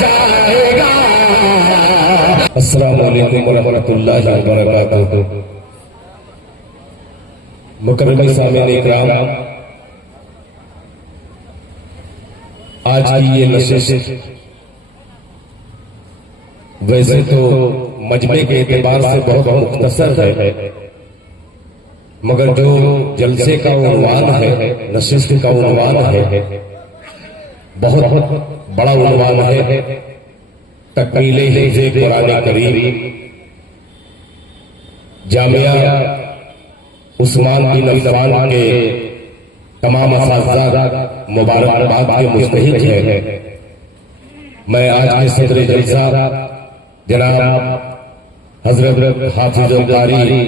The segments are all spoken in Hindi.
जाएगा। अस्सलामु अलैकुम वरहमतुल्लाहि वबरकातुहू। मुकर्रम सामीन इकराम, आज की ये नशिस्त वैसे तो मजमे के एतबार से बहुत मुख्तसर है, मगर जो जलसे का उन्वान है, नशिस्त का उन्वान है, बहुत बड़ा उन्वान है। तकमील हिफ्ज़े कुरान करीम, जामिया उस्मान बिन अफ़्फ़ान के तमाम असातिज़ा मुबारकबाद के मुस्तहिक़ हैं। मैं आज के सदर जलसा जनाब हजरत हाफिज़ुल कारी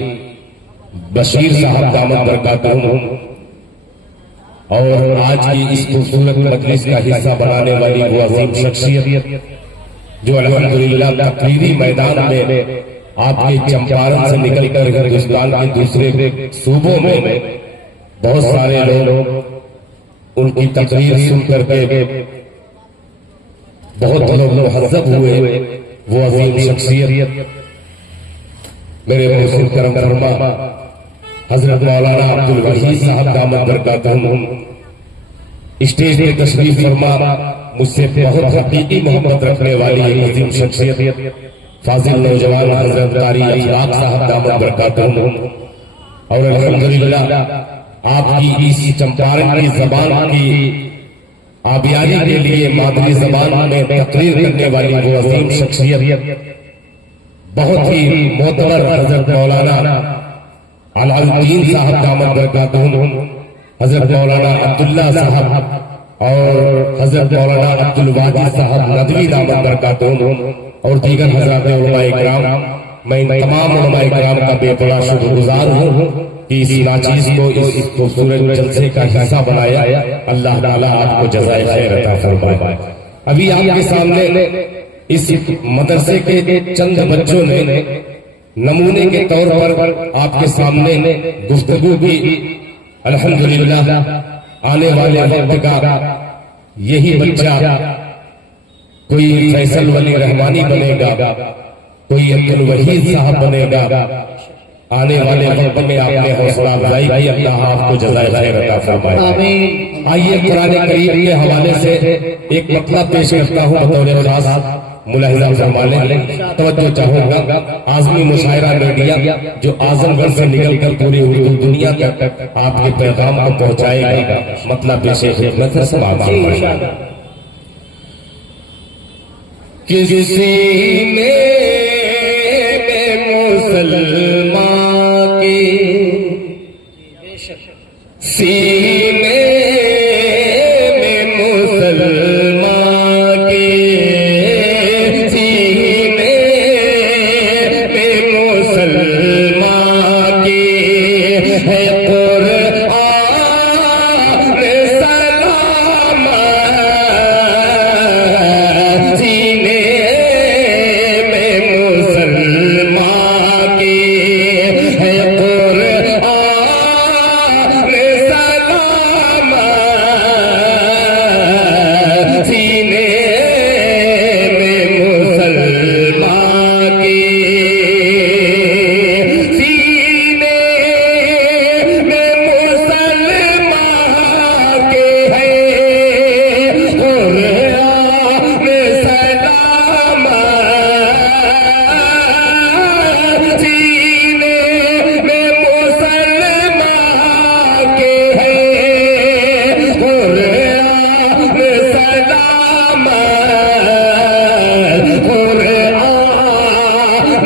बशीर साहब दामद बरकातहू और आज की इस खूबसूरत मजलिस का हिस्सा बनाने वाली वो अजीम शख्सियत जो अल्हम्दुलिल्लाह तकरीरी मैदान में आपके चंपारण से निकलकर हिंदुस्तान के दूसरे सूबों में बहुत सारे लोग उनकी तकरीर सुन करके बहुत लोग मुहज़्ज़ब हुए। वो अजीम शख्सियत मेरे मोहसिन करम फरमा हजरत मौलाना अब्दुल वहीद साहब दामद बरकातहू स्टेज पे तशरीफ फरमा मुझसे बहुत हकीकी मोहब्बत रखने वाली अजीम शख्सियत फाजिल नौजवान हजरत कारी अखलाक साहब दामद बरकातहू। और अल्हम्दुलिल्लाह आपकी इस चंपारण की जबान की आबियारी के लिए मादरी जबान में तकरीर करने वाली वो अजीम शख्सियत बहुत ही मोतबर हजरत मौलाना अलाउद्दीन साहब दामद बरकातहू, हजरत मौलाना अब्दुल्ला साहब और हजरत मौलाना अब्दुल वाजिद साहब नदवी दामद बरकातहू और दीगर हजरात उलमाए किराम। मैं इन तमाम उलमाए किराम का बेपनाह शुक्रगुजार हूँ कि इस नाचीज को, इस खूबसूरत जलसे का हिस्सा बनाया। अल्लाह ताला आपको जज़ाए खैर अता फरमाए। अभी आपके सामने इस मदरसे के चंद बच्चों ने नमूने के तौर पर आपके सामने गुफ्तगू की। अल्हम्दुलिल्लाह आने वाले वक्त का यही बच्चा कोई फैसल वली रहमानी बनेगा, कोई अब्दुल वहीद साहब बनेगा। आने वाले वक्त में आपने हौसला अफजाई की, अल्लाह आपको जज़ाए खैर अता फरमाए। आइए कुरान करीम के हवाले से एक मतलब पेश करता हूँ बतौर खास, मुलाहिजा फरमा लें। तवज्जो चाहूंगा आज़मी मुशायरा मीडिया जो आजमगढ़ से निकलकर पूरी उर्दू दुनिया तक आपके पैगाम को पहुंचाएगा, मतलब पेश खिदमत है। सब आप किसी ने मुसलमान के सीने में मुसलमान के सीने में मुसलमान के है कुरान सलाम सीने में मुसलमान के है कुरान सलाम सीने में मुसलमान के सीने में मुसलमान के है कुरान सलाम सीने में मुसलमान के है कुरान सलाम कुरान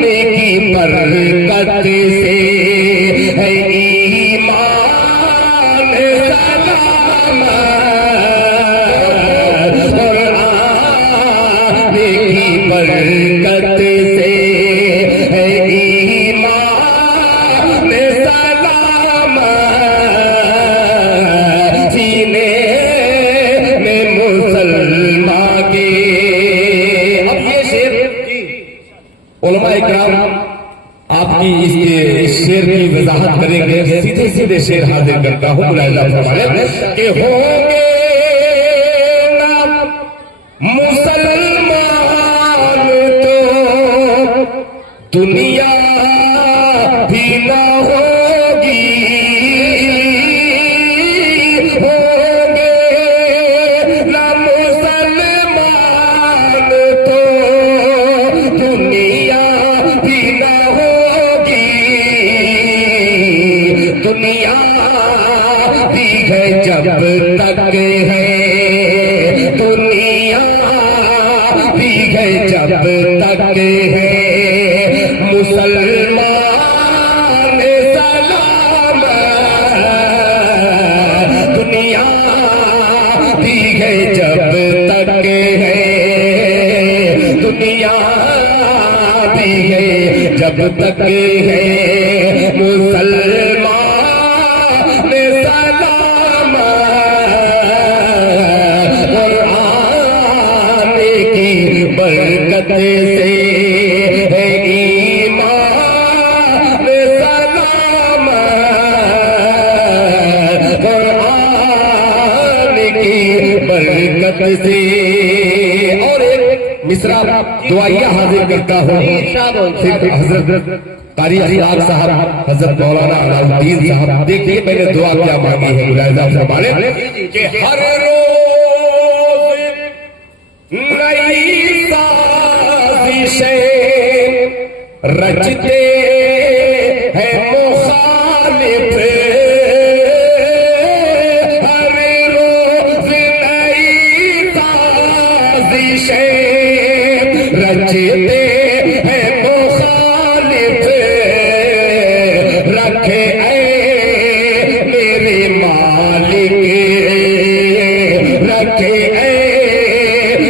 की बरकत से है ईमान सलाम कुरान की बरकत से है ईमान सलाम सीने में मुसलमान के। अब ये शेर उलमाए किराम आपकी इसके इस शेर की वजाहत करेंगे। सीधे सीधे शेर हाजिर करता हूँ, मुलाहिजा फरमाएं कि होंगे ना मुसलमान दुनिया भी न होगी, होंगे न मुसलमान तो दुनिया भी न होगी। दुनिया भी है जब तक है, दुनिया भी है जब तक है, मुसलमान सलाम। दुनिया भी है जब तक है, दुनिया भी है जब तक है, मुसलमान सलाम। कुरान की बरकत से से। और एक मिसरा दुआइया हाजिर करता हूँ हजरत कारी अखलाक साहब, हजरत मौलाना अलाउद्दीन साहब। देखिए मैंने दुआ क्या मांगी है, मुलाहिजा फरमाने कि हर रोज नई साजिशें रचते हैं मुखालिफ, रचते हैं मुखालिफ। रखे मेरे मालिक, रखे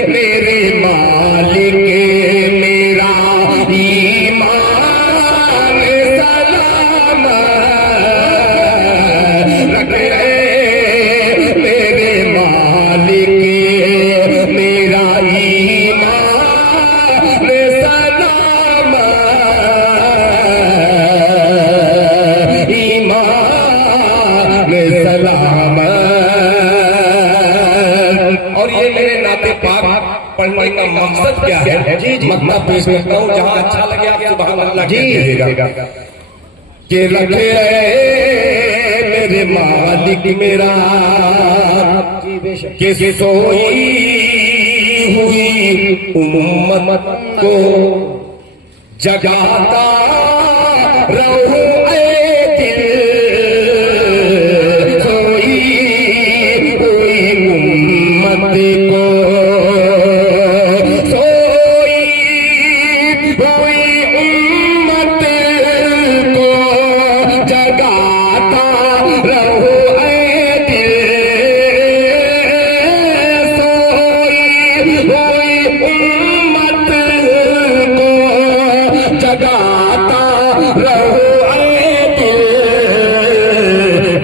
मेरे मालिक, मेरा ईमान सलाम। रखे मेरे मालिक, मेरा और ये मेरे नाते पाक पढ़ने का मकसद क्या है, मकता पेश करता हूँ। जहाँ अच्छा लगे आप सुभान अल्लाह कीजिएगा। कि रखे मेरे मालिक मेरा, कि सोई हुई उम्मत को जगाता रहूं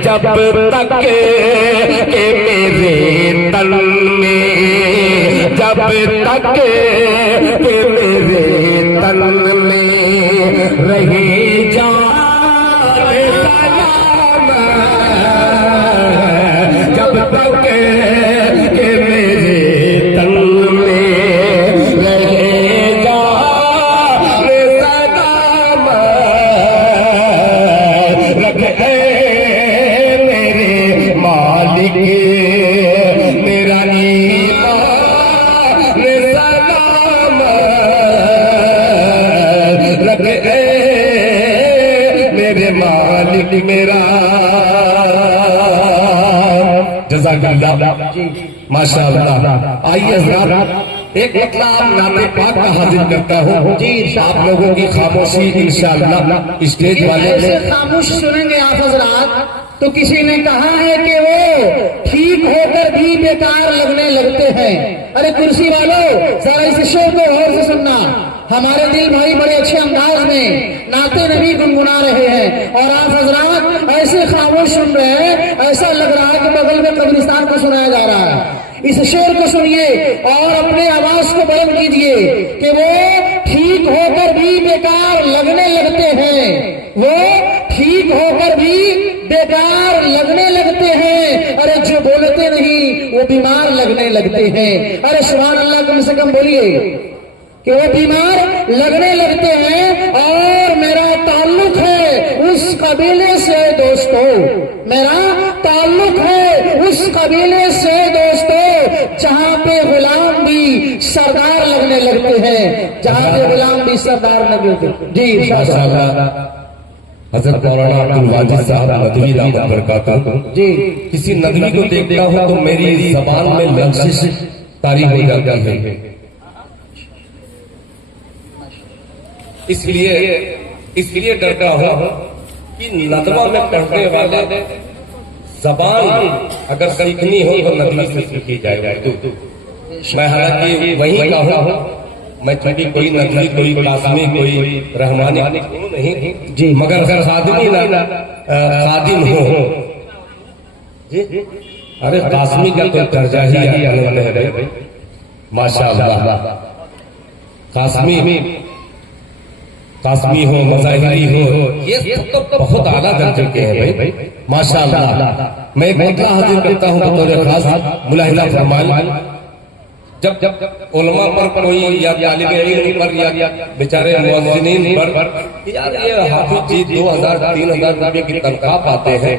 जब तक के मेरे तन में, जब तक के मेरे तन में रहे जान सलाम। जब तक के मेरे तन में रहे जान सलाम। रखे मेरा ईमान सलाम। रखे मेरे मालिक मेरा। जज़ाकल्लाह, माशाअल्लाह। आइए हज़रात एक मतलब नाते पाक का हाजिर करता हूँ जी। आप लोगों की खामोशी इंशाअल्लाह स्टेज वाले ऐसे खामोश सुनेंगे आप हज़रात तो किसी ने कहा है कि वो ठीक होकर भी बेकार लगने लगते हैं। अरे कुर्सी वालों, जरा इस शोर को गौर से सुनना। हमारे दिल भाई बड़े अच्छे अंदाज में नाते नबी गुनगुना रहे हैं और आप हजरात ऐसे खामोश सुन रहे हैं, ऐसा लग रहा है कि बगल में कब्रिस्तान को सुनाया जा रहा है। इस शेर को सुनिए और अपने आवाज को बुलंद कीजिए कि वो ठीक होकर भी बेकार लगने लगते हैं, वो ठीक होकर भी बेकार लगने लगते हैं। अरे जो बोलते नहीं वो बीमार लगने लगते हैं। अरे सुभान अल्लाह, कम से कम बोलिए कि वो बीमार लगने लगते हैं और कबीले से दोस्तों, मेरा ताल्लुक है उस कबीले से दोस्तों जहां पे गुलाम भी सरदार लगने लगते हैं, जहां पे गुलाम भी सरदार लगते हैं। जी माशाअल्लाह। हजरत मौलाना अब्दुल वाजिद साहब नदवी दामद बरकातहू जी। किसी नदवी को देखता हूं तो मेरी जबान में लफ्ज़ तारी हो जाती है। इसलिए डरता हूं कि नदवा में पढ़ने वाले जबान अगर सीखनी हो तो नदवी से सीखी जाए। मैं हालांकि वही का हूं, मैं चूंकि कोई नदवी, कोई कासमी, कोई रहमानी नहीं जी, मगर अगर खादिम हो जी। अरे कासमी का तो दर्जा ही अलग है भाई, माशाअल्लाह। कासमी हो, मज़ाहिरी हो, ये सब तो बहुत आला दर्जे के हैं भाई, माशाअल्लाह। मैं एक मतला हाजिर करता हूँ बतौर खास, मुलाहिजा फरमाएं। जब उलमा पर कोई या तालिब इल्म पर या बेचारे मुअज्जिनीन पर यार ये हाफिज जी 2000-3000 रुपए की तनख्वाह पाते हैं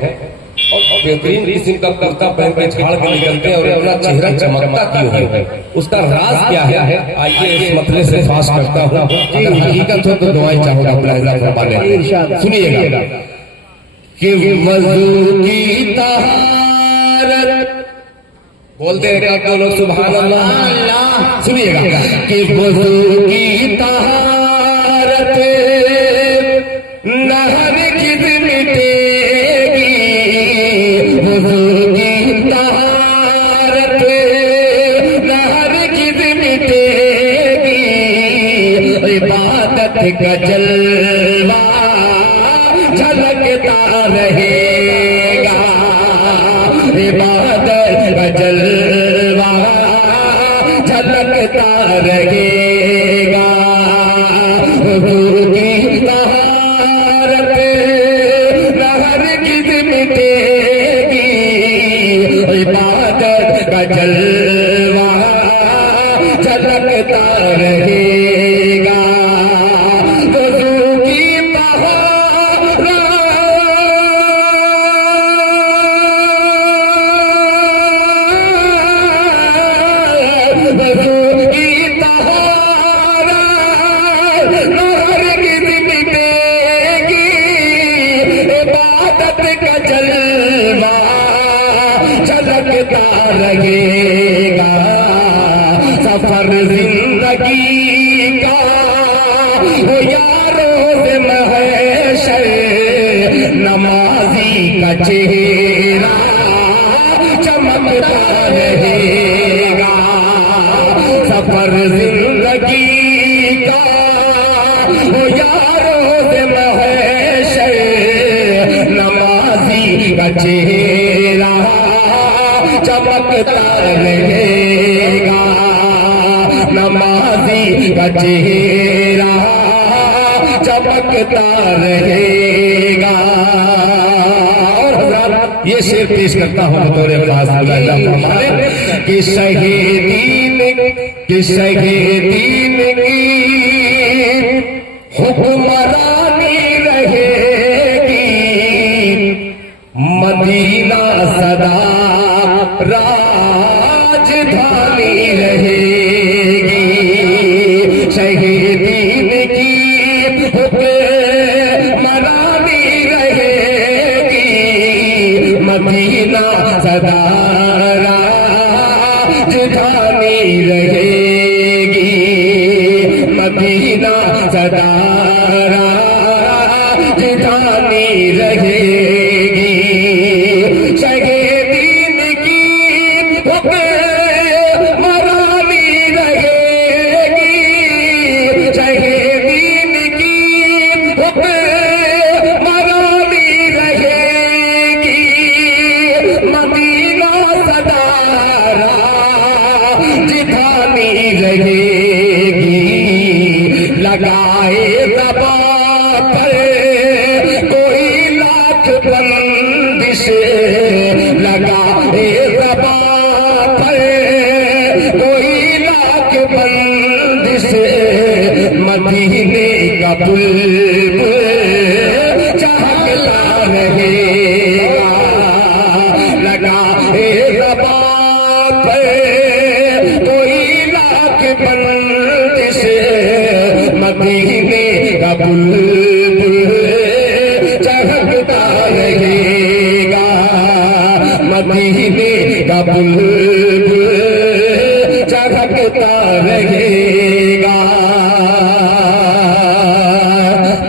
और बेहतरीन किस्म का कुर्ता पहन के झाड़ के निकलते हैं और अपना चेहरा चमकता क्यों है, उसका राज क्या है? आइए इस मसले से फास करता हूँ। अगर हकीकत हो तो दुआएं चाहूंगा मुलाहिजा फरमाने। सुनिएगा कि वज़ू की तहारत बोलते हैं आप लोग सुभान अल्लाह। सुनिएगा कि वज़ू की तहारत न हरगिज़ मिटेगी, वज़ू की तहारत न हरगिज़ मिटेगी, इबादत का जलवा झलकता रहेगा, इबादत का जलवा झलकता रहेगा, वज़ू की तहारत न हरगिज़ मिटेगी, इबादत का जलवा झलकता रहेगा, वज़ू की तहारत लगेगा, सफर जिंदगी का हो यारों से महशर, नमाजी का चेहरा चमकता रहेगा, सफर जिंदगी का हो यारों से महशर, नमाजी का चेहरा चमकता रहेगा, नमाजी का चेहरा चमकता रहेगा। और हज़रात ये शेर पेश करता हूँ बतौर खास कि शहीदीन की हुक्मरानी रहेगी, मदीना सदा राजधानी रहेगी, शहीदीन की हुक्मरानी रहेगी, मदीना सदा राजधानी रहेगी, मदीना सदा राजधानी रहेगी, लगाए दबा पर कोई लाख बंदिश, लगाए दबा पर कोई लाख बंदिश, मदीने का बुलबुल चहकता बुलबुल चहकता रहेगा, मदीने का बुलबुल चहकता रहेगा।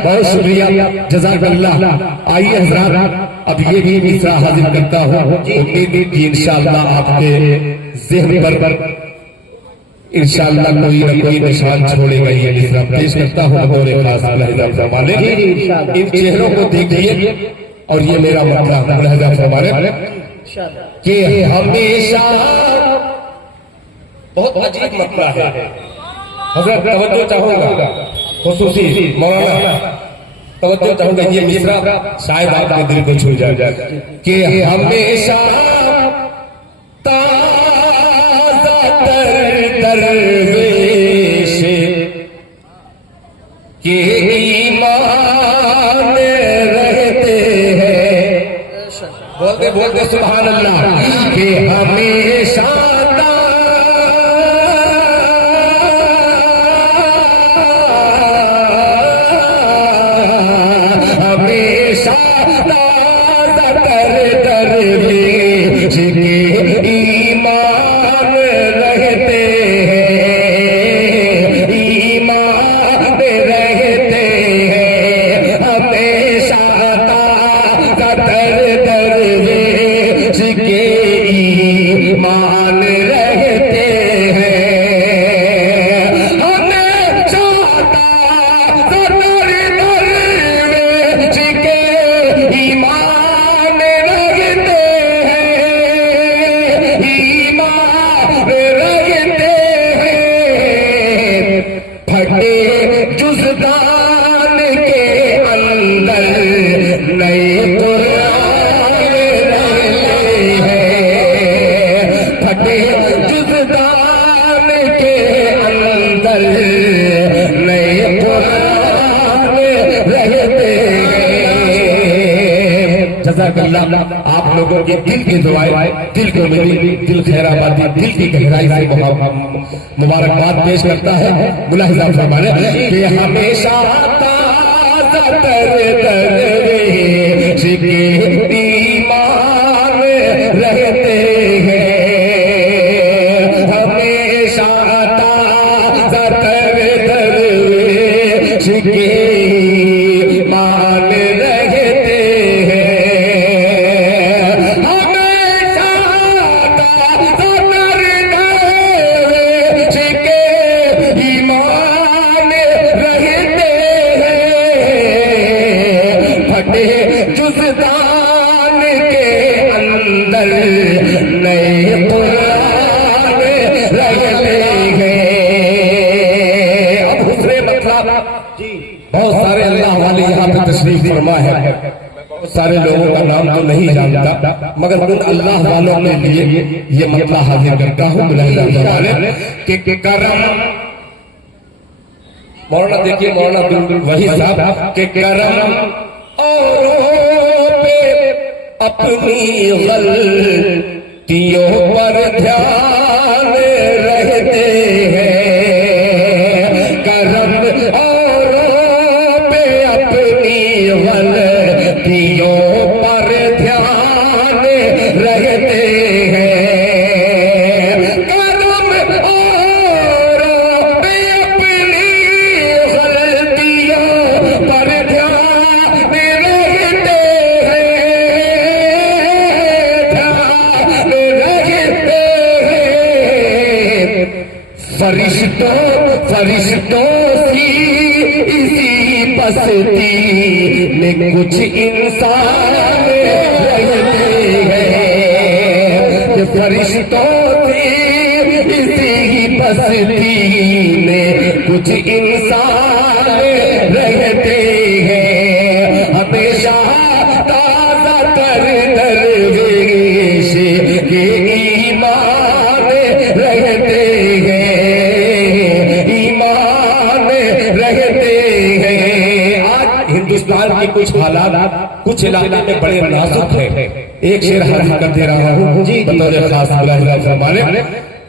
बहुत शुक्रिया, जज़ाकल्लाह। आइए हज़रात, अब ये भी मिसरा हाजिर करता हूँ। उम्मीद की इंशाअल्लाह आपके ज़हन पर इंशाअल्लाह कोई न कोई निशान छोड़ेगा। ये मिसरा पेश करता हूँ बतौर खास मुलाहिज़ा फरमाने। इन चेहरों को देखिए और ये मेरा मतलब मुलाहिज़ा फरमाने कि हमेशा बहुत अजीब मसला है। हज़रत तवज्जो चाहूंगा, खुसूसी मौलाना तवज्जो चाहूंगा, ये मिसरा शायद आपके दिल को छू जाए कि हमेशा ताज़ा तर दरवेश के ईमान रहते हैं। बोलते बोलते सुभान अल्लाह कि हमेशा ईमान रहते हैं, ईमान रहते हैं, हमेशा ताज़ा दरवेश के ईमान रहते हैं, हमेशा ताज़ा दरवेश के ईमान रहते फटे जुज़दान के अंदर नए कुरान रहते हैं, फटे जुज़दान के अंदर नए कुरान रहते हैं। जज़ाकल्लाह। आप लोगों के दिल की दुआएं दिल को मिली, दिल खैराबादी, दिल की गहराई से मुबारकबाद पेश करता है। मुलाहिज़ा फरमाने कि हमेशा ताज़ा तर दरवेश के ईमान रहते हैं, हमेशा ताज़ा तर दरवेश के ईमान रहते हैं, हमेशा ताज़ा तर दरवेश के ईमान रहते हैं, फटे जुज़दान के अंदर नए कुरान रहते हैं। अब दूसरे मतलब बहुत सारे अल्लाह वाले यहाँ पे तशरीफ फरमा है। बहुत सारे लोगों का नाम तो नहीं जानता, मगर उन अल्लाह वालों के लिए ये मतलब हाजिर करता हूँ। मुलाहिज़ा फरमाने कि करम, मौलाना देखिए, मौलाना बिल्कुल वही साहब के करम औरों पे अपनी गलतियों पर ध्यान रहते हैं, करम औरों पे अपनी गलतियों पर ध्यान रहते हैं, करम औरों पे अपनी गलतियों पर ध्यान रहते हैं, ध्यान रहते हैं। फरिश्तों की इसी बस्ती में कुछ इंसान रहते हैं, फरिश्तों की इसी बस्ती में कुछ इंसान रहते हैं, हमेशा ताज़ा तर दरवेश के ईमान रहते हैं, ईमान रहते हैं। आज हिंदुस्तान की कुछ हालात कुछ इलाके में बड़े नाजुक है। एक शेर हाजिर कर दे रहा हूँ बतौर खास मुलाहिज़ा फरमाने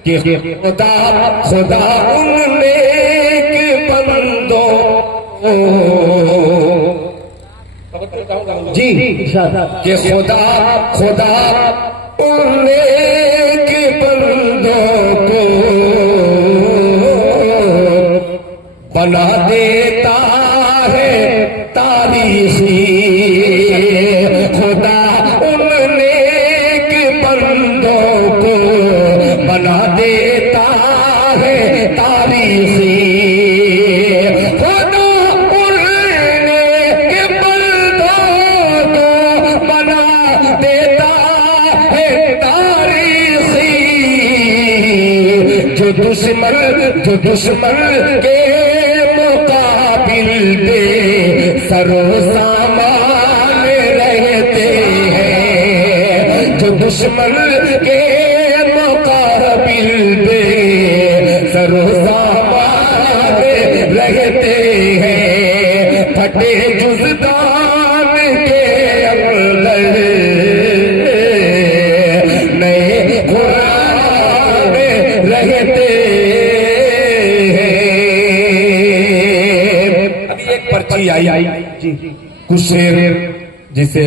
कि खुदा खुदा उन नेक बंदों कहूँगा जी कि खुदा खुदा उन नेक बंदों को बना देता है तारीखी। खुदा उन नेक बंदों को बना देता है तारीखी। खुदा उन नेक बंदों को बना देता है तारीखी। जो दुश्मन के मुकाबिल पे सरो सामान रहते हैं। जो दुश्मन के मुकाबिल पे सरो सामान रहते हैं। फटे जुज़दान के अंदर नए कुरान रहते हैं। अभी एक पर्ची आई जी कुछ शेर जिसे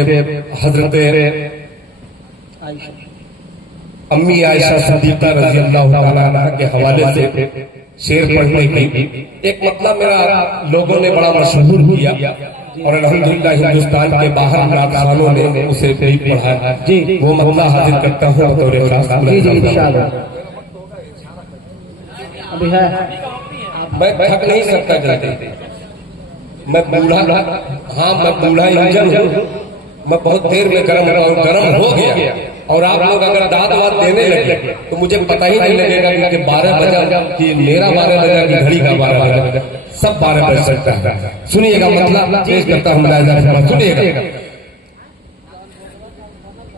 हजरत अम्मी आयशा सिद्दीक़ा रज़ी अल्लाह ताला अन्हा के हवाले से शेर पढ़ने की एक मतलब मेरा लोगों ने बड़ा मशहूर किया और अल्हम्दुलिल्लाह हिंदुस्तान के बाहर नादानों ने उसे भी पढ़ा है। जी वो मतलब हाजिर करता हूँ बतौर खास। जी जी इंशाअल्लाह अभी है। मैं थक नहीं सकता जल्दी, मैं बूढ़ा, हाँ मैं बूढ़ा इंजन हूँ। मैं बहुत देर में गरम हो गया और आप लोग अगर दाद वाद देने लगे तो मुझे पता ही नहीं लगेगा कि 12 बजा कि मेरा 12 बजा कि घड़ी का 12 बजा, सब 12 बज सकता है। सुनिएगा मतलब पेश करता हूँ, सुनिएगा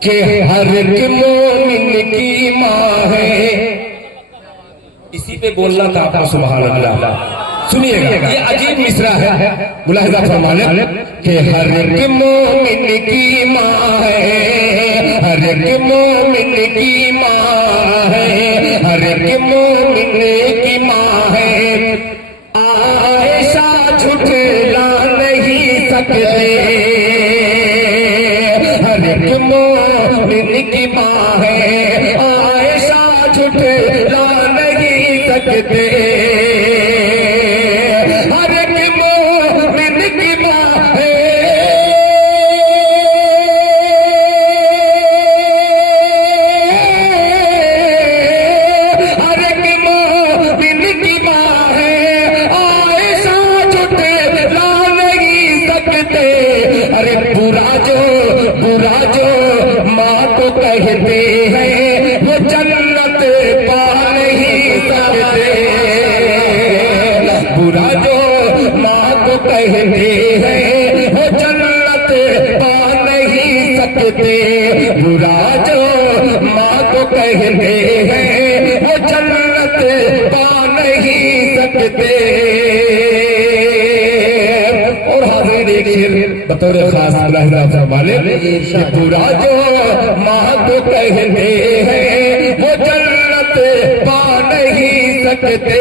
कि हर एक मोमिन की माँ है। इसी पे बोलना था आपको, सुभान अल्लाह। सुनिएगा ये अजीब मिसरा है, मुलाहिजा फरमा लें कि हर एक मोमिन की माँ है। हर एक मोमिन की माँ है। हर एक मोमिन की माँ है। आयशा झुठला नहीं सकते। हर एक मोमिन की माँ है। आयशा झुठला नहीं सकते। कहते हैं वो जन्नत पा नहीं सकते। बुरा जो माँ को कहते हैं वो जन्नत पा नहीं सकते। बुरा जो माँ को कहते हैं वो जन्नत पा नहीं सकते। और हाजिर एक शेर बतौर खास फरमाने, बुरा जो माँ को कहते हैं वो जन्नत पा नहीं सकते।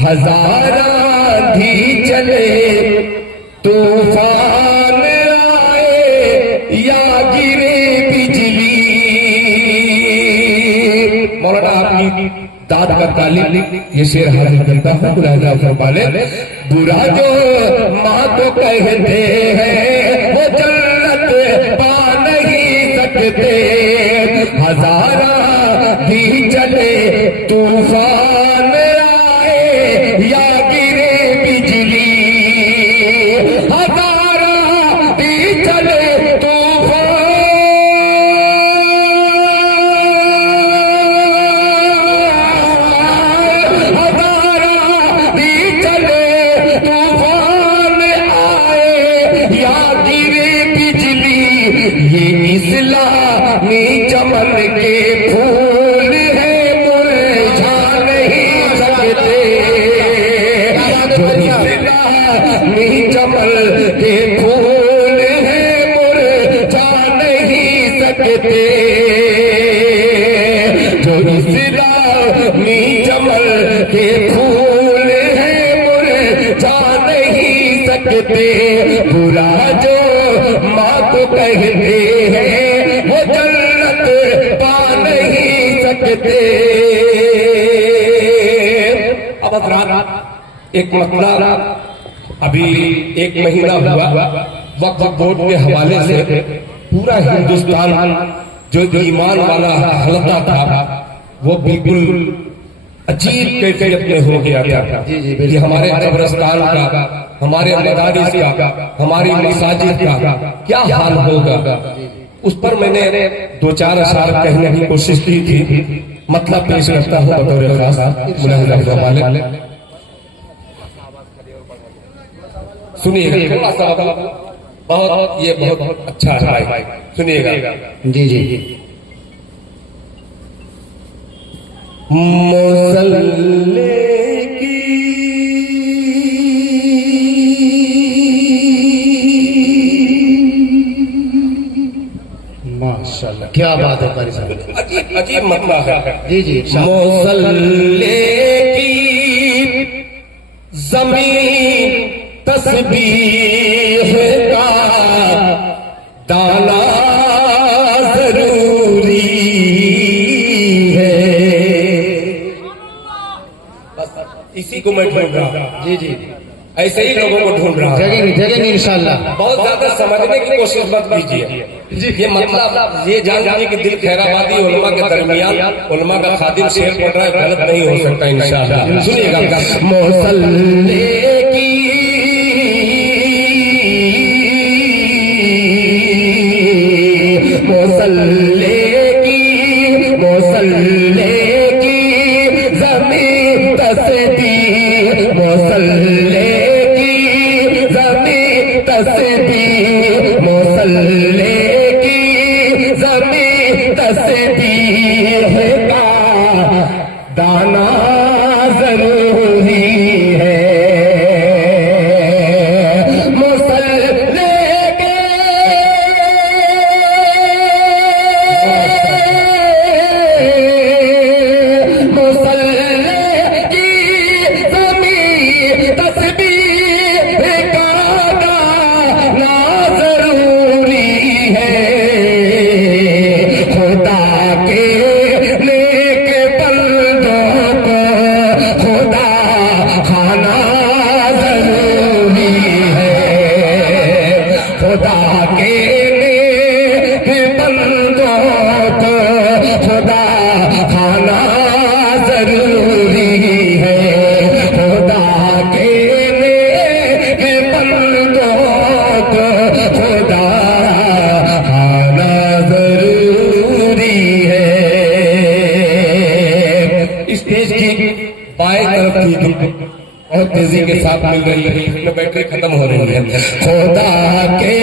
हजारा भी चले तूफान आए या गिरे बिजली। मौलाना आपकी दाद का तालीम ये शेर हाजिर करता हूँ, मुलाहिजा फरमा लें। बुरा जो माँ को कहते हैं वो जन्नत पा नहीं सकते। हजारा भी चले तूफान आए या गिरे बिजली। हजारा भी चले इस्लामी चमन के फूल है मुरझा नहीं सकते। इस्लामी चमन के फूल है मुरझा नहीं सकते। जो इस्लामी चमन के फूल है मुरझा नहीं सकते। सकते, बुरा जो माँ को कहते हैं वो जन्नत पा नहीं सकते। अब हज़रात एक मसला अभी 1 महीना हुआ, वक्फ बोर्ड के हवाले से पूरा हिंदुस्तान जो ईमान वाला हलका था वो बिल्कुल अजीब कैफियत में हो गया था कि हमारे कब्रिस्तान का, हमारे मदारिस का, हमारी मसाजिद का क्या हाल होगा। उस पर मैंने 2-4 अशार कहने की कोशिश की थी, मतलब पेश करता हूँ बतौर खास मुलाहिजा वाले। सुनिएगा थोड़ा सा, बहुत अच्छा है भाई, सुनिएगा। जी जी। मुसल्ले की माशाल्लाह, क्या बात है कारी साहब, अजीब अजीब मतलब है। जी जी। मुसल्ले की जमीन तस्बीह का दाना जरूरी है। बस इसी को मैं ढूंढ रहा हूँ। जी जी, ऐसे ही लोगों को ढूंढ रहा हूँ। जगेंगे इंशाल्लाह। बहुत ज्यादा समझने की कोशिश मत कीजिए। ये मतलब ये जान लीजिए कि दिल खैराबादी उलमा के दरमियान उलमा का खादिम शेर पढ़ रहा है, गलत नहीं हो सकता इंशाल्लाह। सुनिएगा। मुसल्ले की ज़मीन तस्बीह, मुसल्ले की ज़मीन तस्बीह, मुसल्ले की ज़मीन तस्बीह का दाना जरूरी है। मुसल्ले के मुसल्ले की ज़मीन तस्बीह का दाना जरूरी है। खुदा के नेक बंदों को खुदा खाना जरूरी है। खुदा के नेक बंदों को खुदा खाना जरूरी है। खुदा के नेक बंदों को खुदा खाना जरूरी है। स्टेज की बाएं तरफ की धूप बहुत तेजी के साथ मिल रही है, इसमें बैटरी खत्म हो रही है। खुदा के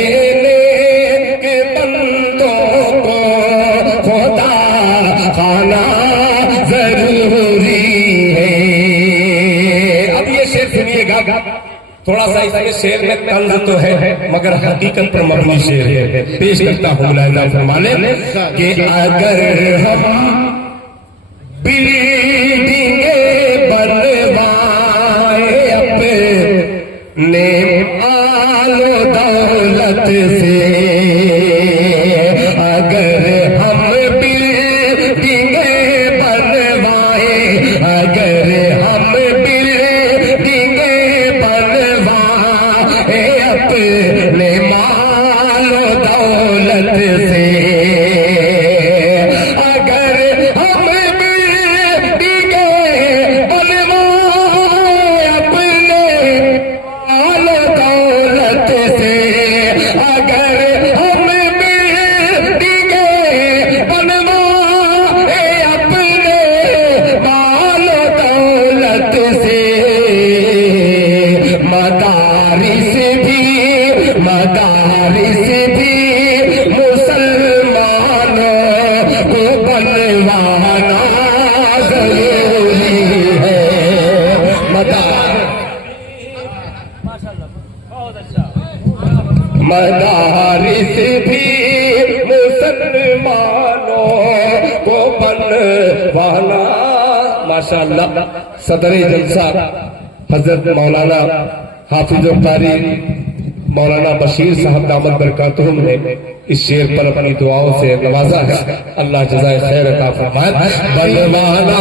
नेक बंदों को खुदा खाना जरूरी है। अब ये शेर सुनिएगा, थोड़ा सा इसमें शेर में तंज तो है मगर हकीकत पर मबनी शेर है। पेश करता हूँ मुलाहिजा फरमाने कि अगर हम बिल्डिंगे बनवाए अपने आलो दौलत से, अगर हम बिल्डिंगे बनवाए, अगर हम बिल्डिंगे बनवाए अपने मालो दौलत से, अगर हम बिल्डिंगे बनवाए अपने मालो दौलत से, अगर हम बिल्डिंगे बनवाए अपने मालो दौलत से, मदारिस भी मुसलमानों को बनवाना जरूरी है। मदारिस भी मुसलमानों को बनवाना। माशाअल्लाह। सदर जलसा हजरत मौलाना हाफिज कारी मौलाना बशीर साहब दामद बरकातुहुम ने इस शेर पर अपनी दुआओं से नवाजा है। अल्लाह जज़ाए खैर अता फरमाए। बनवाना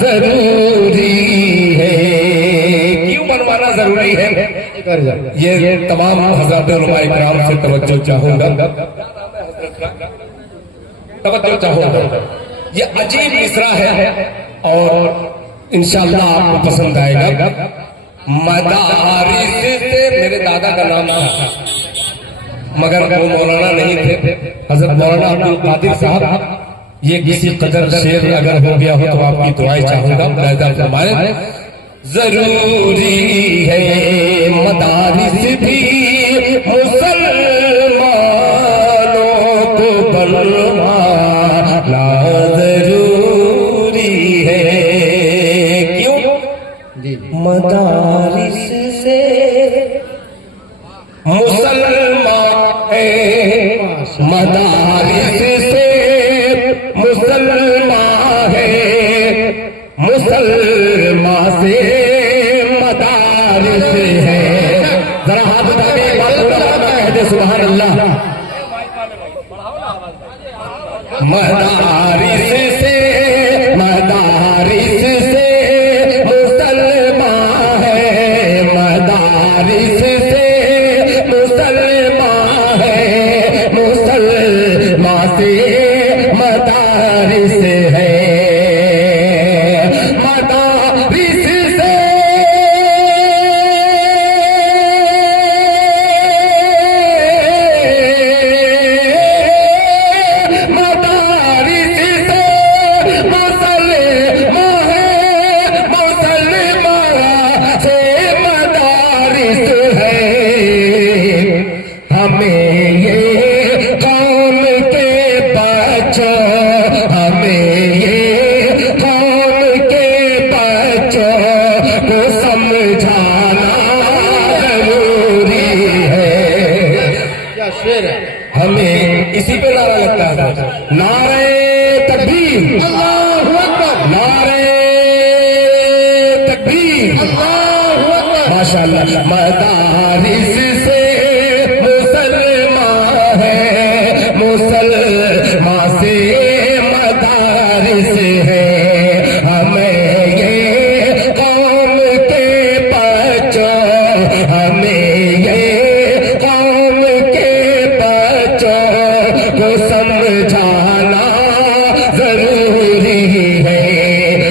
जरूरी है, क्यों बनवाना जरूरी है? ये तमाम हज़रात उलमा इकराम से तवज्जो चाहूंगा, ये अजीब मिसरा है और इंशाअल्लाह आपको पसंद आएगा। मदारिस से मेरे दादा का नाम था, मगर वो मौलाना नहीं थे, हजरत मौलाना अब्दुल कादिर साहब। ये किसी कदर शेर अगर हो गया हो तो आपकी दुआएं चाहूंगा। पैदा फरमाए जरूरी है मदारिस भी मुसलमानों को बनवाना जरूरी है। क्यों? मदारिस से मुसलमान है, मदारिस से मुसलमान है, मुसलमान से मदारिस है। जरा हाथ उठा के एक बात कह दे सुभान अल्लाह। मदारिस से, मदारिस से मुसलमान है, मदारिस से मुसलमान है, मुसलमान से मदारिस है, मदारिस से हमें इसी पे नारा लगता है, नारे तकबीर, अल्लाहु अकबर, नारे तकबीर, अल्लाहु अकबर। माशाअल्लाह। मदारिस से मुसलमान है, मुसलमान से मदारिस है। हमें ये कौम के बच्चों, हमें ये कौम के को समझाना जरूरी है।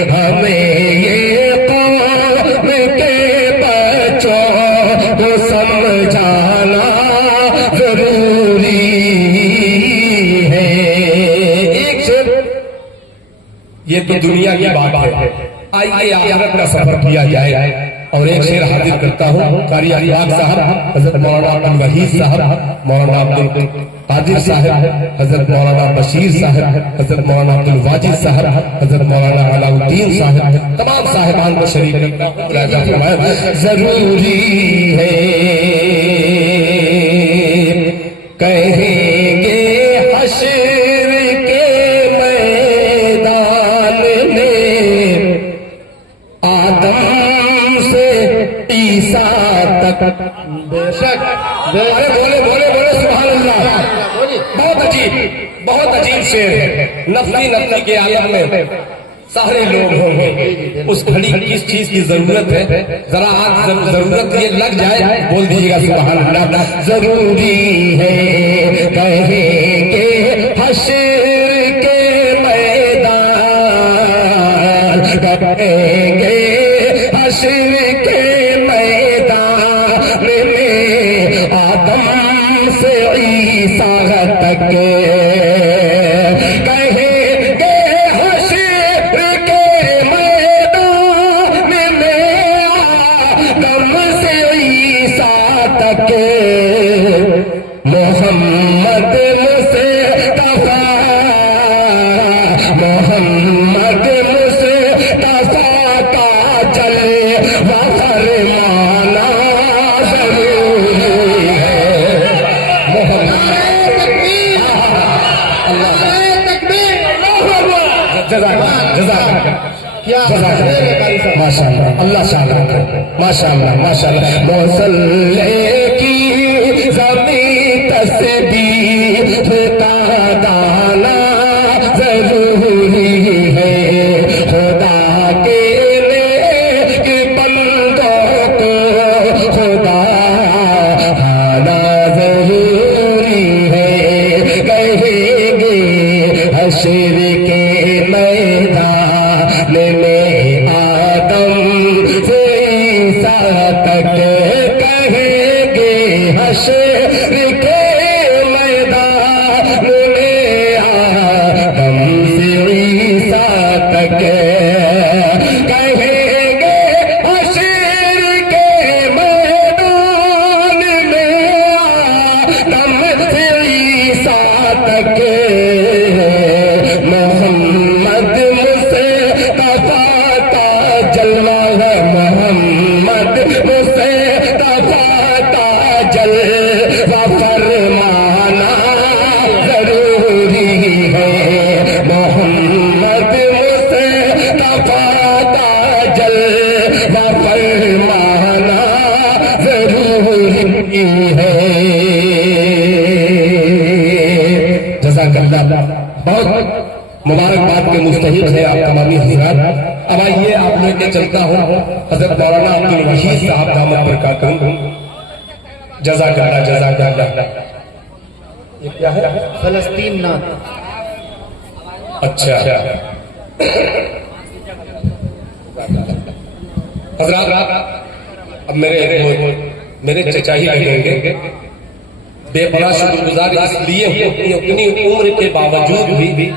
हमें ये कौम के बच्चों को समझाना जरूरी है। एक शेर, ये तो दुनिया की बात है, आइए आखिरत का सफर किया जाए। और एक शेर हाजिर करता हूँ कारी अलीबाग साहब, हजरत मौलाना अब्दुल वहीद साहब, मौलाना अब्दुल कादिर साहब, हजरत मौलाना बशीर साहब, हजरत मौलाना अब्दुल वाजिद साहब, हजरत मौलाना अलाउद्दीन साहब, तमाम साहिबान को शरीक जरूरी है। कहेंगे हश्र के मैदान में आदम से ईसा तक, बेशक। अरे बोले बोले बोले सुभान अल्लाह। बहुत अजीब शेर है। नफली नफली के आलम में सारे लोग होंगे, उस घड़ी किस चीज की जरूरत है, जरा आज जरूरत ये लग जाए, बोल दीजिएगा सुभान अल्लाह। जरूरी है कहेंगे हश्र के मैदान, कहेंगे हश्र के मैदान में आदम से ईसा तक, कहेंगे हश्र के मैदान में आदम से ईसा तक, मोहम्मद मुस्तफा, मोहम्मद मुस्तफा का जलवा फरमाना जरूरी है। क्या माशाअल्लाह, अल्लाह शाला माशाअल्लाह माशाअल्लाह। मौसले की ज़मीन तस्बीह का गाना जरूरी है, खुदा के नेक बंदों को खुदा आना जरूरी है। कहेंगे हश्र के मैदान में आदम से ईसा तक, कहेंगे हश्र के मैदान में आदम से ईसा तक, कहेंगे हश्र के मैदान में आदम से ईसा तक। मोहम्मद मुस्तफा का जलवा है, मोहम्मद मुस्तफा का जलवा फरमाना जरूरी है, मोहम्मद मुस्तफा का जलवा फरमाना जरूरी है। जज़ाकल्लाह, बहुत मुबारकबाद के मुस्तहिक है आप तमामी हज़रात। अब आइए आप लेके चलता हूँ हज़रत मौलाना अब्दुल वहीद साहब दामद बरकातहू। जज़ाकल्लाह जज़ाकल्लाह। ये क्या है? फलस्तीन नाथ। अच्छा हज़रात, अब मेरे चचा ही लगेंगे। बेपनाह शुक्रगुजार इसलिए हूँ कि अपनी उम्र के बावजूद भी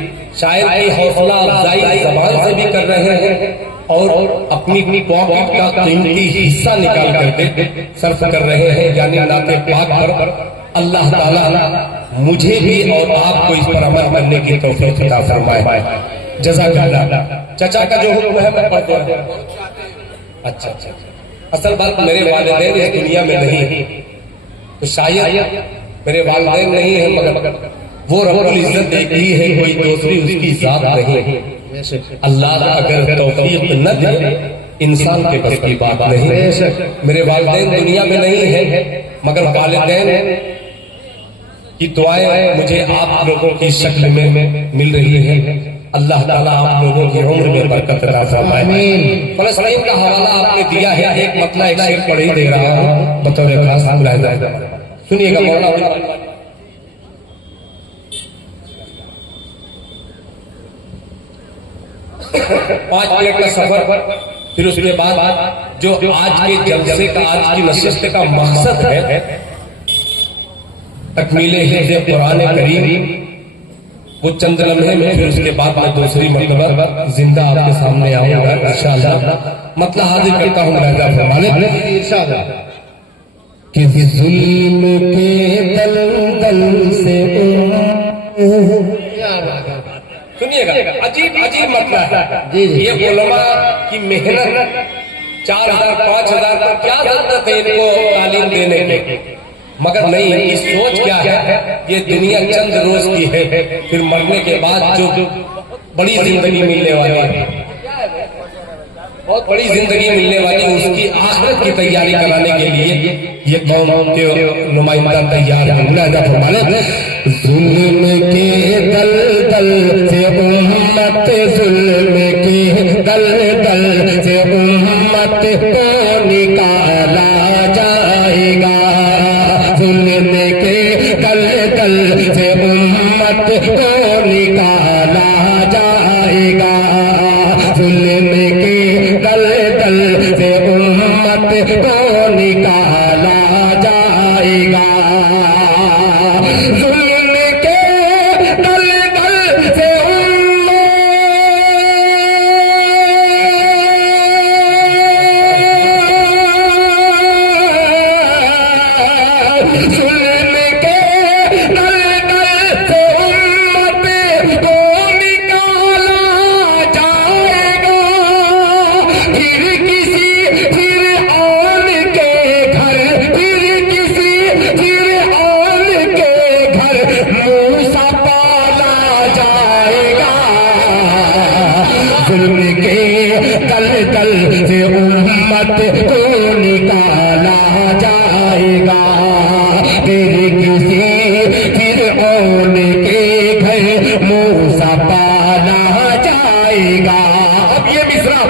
शायर की हौसला अफजाई ज़बान से भी कर रहे हैं और अपनी पॉकेट का कीमती हिस्सा निकाल करके सर्फ कर रहे हैं, यानी नाते पाक पर। अल्लाह ताला मुझे भी और आपको इस पर अमल करने की तौफीक अता फरमाए। जज़ाकल्लाह। चचा का जो हुक्म है मैं पढ़ दूं। अच्छा अच्छा, असल बात मेरे वालिदैन इस दुनिया में नहीं, तो शायद मेरे वालिदैन नहीं है, मगर वो रब्बुल इज्जत एक ही है, कोई दूसरी उसकी जात नहीं। अल्लाह अगर तौफीक न दे, इंसान के बस की बात नहीं। मेरे वालिदैन दुनिया में नहीं है, मगर वालिदैन की दुआएं मुझे आप लोगों की शक्ल में मिल रही है। अल्लाह ताला आप लोगों की उम्र में बरकत अता फरमाए। फलस्तीन का हवाला आपने दिया है, एक मतला एक शेर पढ़ ही दे रहा हूँ बतौर खास मुलाहिजा। सुनिएगा मौलाना। 5 मिनट का सफर, फिर उसके बाद जो आज के जलसे का, आज की नशिस्त का मकसद है तकमीले हिफ्ज़ कुरान करीम, वो चंद लम्हे में, फिर उसके बाद मैं दूसरी मरतबा जिंदा आपके सामने आऊंगा इंशाअल्लाह। मतलब हाजिर करता हूँ मुलाहिजा फरमाने कि जुल्म के दलदल से सुनिएगा, अजीब अजीब मतलब है। ये उलमा की मेहनत 4000 5000 पर क्या जरूरत है इनको तालीम देने की, मगर नहीं, इनकी सोच क्या है, ये दुनिया चंद रोज की है, फिर मरने के बाद जो बड़ी जिंदगी मिलने वाली है, बहुत बड़ी जिंदगी मिलने वाली, उसकी आखिरत की तैयारी कराने के लिए ये कौम के नुमाइंदा तैयार है। मुलाहिजा फरमाने, जुल्म के दलदल से उम्मत, जुल्म के दलदल से उम्मत को निकाला जाएगा, जुल्म के दलदल से उम्मत को निकाला जाएगा, जुल्म के दलदल से उम्मत को निकाला जाएगा, जुल्म के दलदल से जुल्म के दलदल से उम्मत को निकाला जाएगा, फिर किसी फिरऔन निकाला जाएगा, फिर किसी फिरऔन के घर मूसा पाला जाएगा। अब ये मिसरा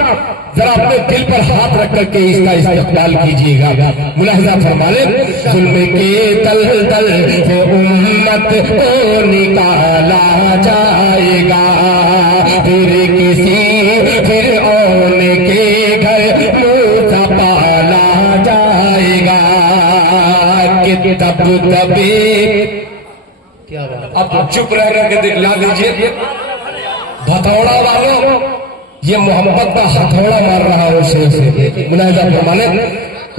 जरा अपने दिल पर हाथ रख करके इसका इस्तेमाल कीजिएगा। मुलाहिजा फरमा ले, जुल्म के दलदल से उम्मत को निकाला जाएगा, फिर किसी फिरऔन के घर मूसा पाला जाएगा। कि तब तबे क्या बात, अब चुप रह करके दिखला दीजिए। भथौड़ा वालों, ये मोहब्बत का हथौड़ा मार रहा है उसे से। मुलाहिजा फरमाने,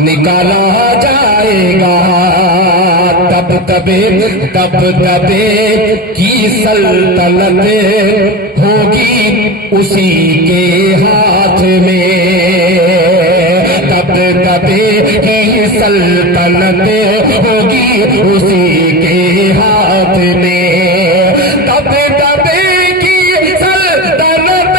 निकाला जाएगा तब तबे की सल्तनत होगी उसी के हाथ में, तब तबे की सल्तनत होगी उसी के हाथ में, तब तबे की सल्तनत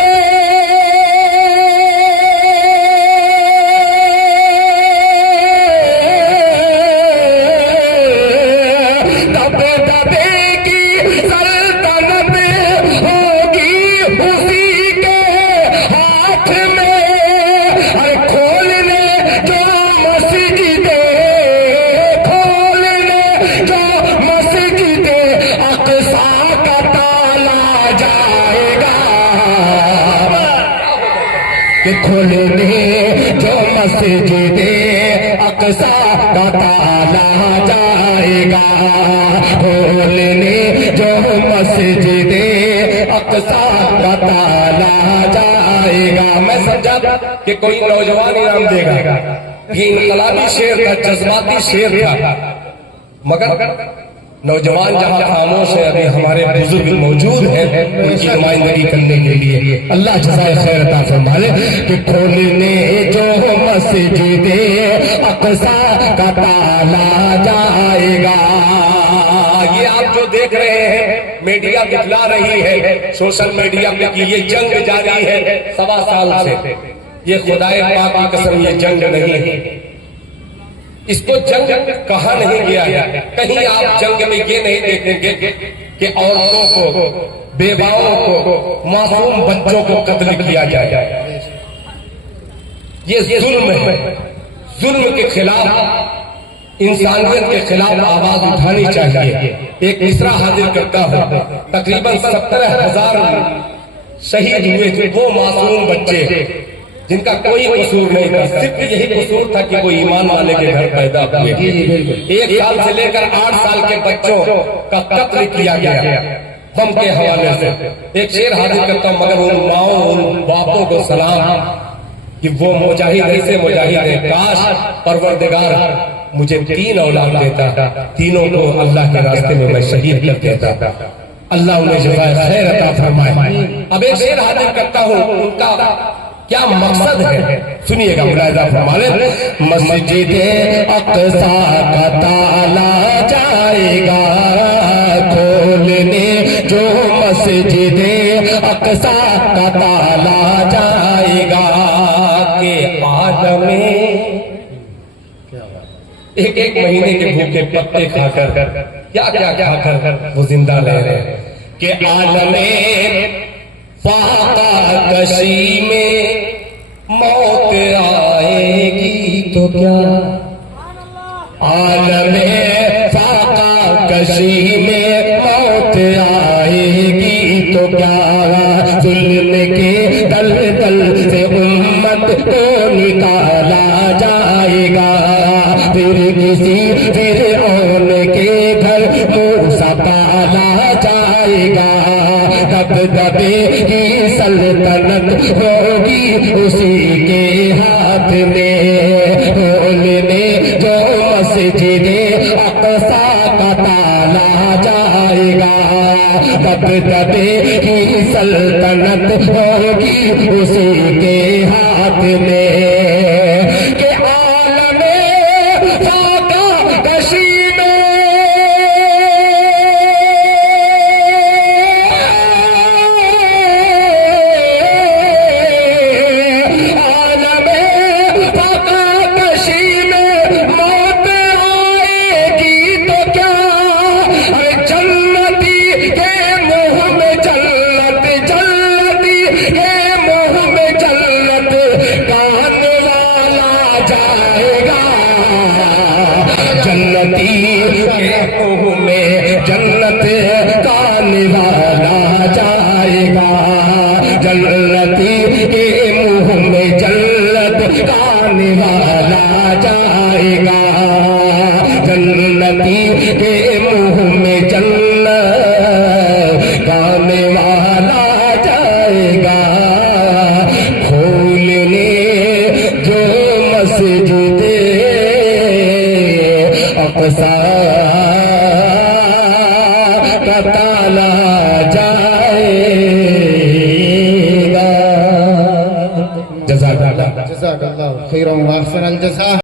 खोलने जो मस्जिद अक्सा का ताला जाएगा, खोलने जो मस्जिद अक्सा का ताला जाएगा। मैं समझा कि कोई नौजवान इनाम देगा, ये इनकलाबी शेर था, जज्बाती शेर था, मगर नौजवान जहां खामोश है, अभी हमारे बुजुर्ग मौजूद हैं उनकी नुमाइंदगी करने के लिए। अल्लाह जज़ाए खैर अता फरमाए कि खोलने जो मस्जिद अक्सा का ताला जाएगा। ये आप जो देख रहे हैं, मीडिया दिखला रही है सोशल मीडिया पे कि ये जंग जारी है 1.25 साल से, ये खुदाए पाक की कसम ये जंग नहीं है, इसको जंग कहा नहीं गया है। कहीं आप जंग में ये नहीं देखेंगे कि औरतों को, बेवाओं को, मासूम बच्चों को कत्ल किया जाए। ये जुल्म है, जुल्म के खिलाफ, इंसानियत के खिलाफ आवाज उठानी चाहिए। एक मिसरा हाजिर करता हूं, तकरीबन 17,000 शहीद हुए थे वो मासूम बच्चे जिनका कोई कसूर नहीं था, सिर्फ यही कसूर था कि वो ईमान वाले के घर पैदा हुए। 1 साल से लेकर 8 साल के बच्चों का कत्ल किया गया बम के हवाले से। एक शेर हाजिर करता हूं, मगर उन माओ उन बापों को सलाम कि वो मुजाहिद ऐसे मुजाहिद है, काश परवरदिगार मुझे 3 औलाद देता, तीनों को अल्लाह के रास्ते में मैं शहीद कर देता। अल्लाह उन्हें जज़ाए खैर अता फरमाए। अब एक शेर हाजिर करता हूं, उनका क्या मकसद है, सुनिएगा। मुलाहिजा फरमाए, मस्जिद अक्सा का ताला जाएगा, खोलने जो मस्जिद अक्सा का ताला जाएगा। के आलम में एक महीने के भूखे पत्ते खाकर, क्या क्या खाकर वो जिंदा रह रहे हैं। के आलम फाका कशी में मौत आएगी तो क्या, आलमे फाका कशी में मौत आएगी तो क्या, जुल्म के दलदल से उम्मत को निकाला जाएगा, फिर किसी फिरऔन के घर मूसा पाला जाएगा, तब तबे की सल्तनत होगी उसी के हाथ में, खोलने जो मस्जिद अक्सा का ताला जाएगा, तब तबे की सल्तनत होगी उसी के हाथ में। के आलमे फाका कशी जन्नती के मुंह में जन्नत का निवाला जाएगा, जन्नती के मुंह में जन्नत का निवाला जाएगा, जन्नती के मुंह में जन्नत का निवाला जाएगा। खोलने जो मस्जिदे अक़सा का ताला जाएगा। जज़ाकल्लाह जज़ाकल्लाहु खैरन व अहसनल जज़ा।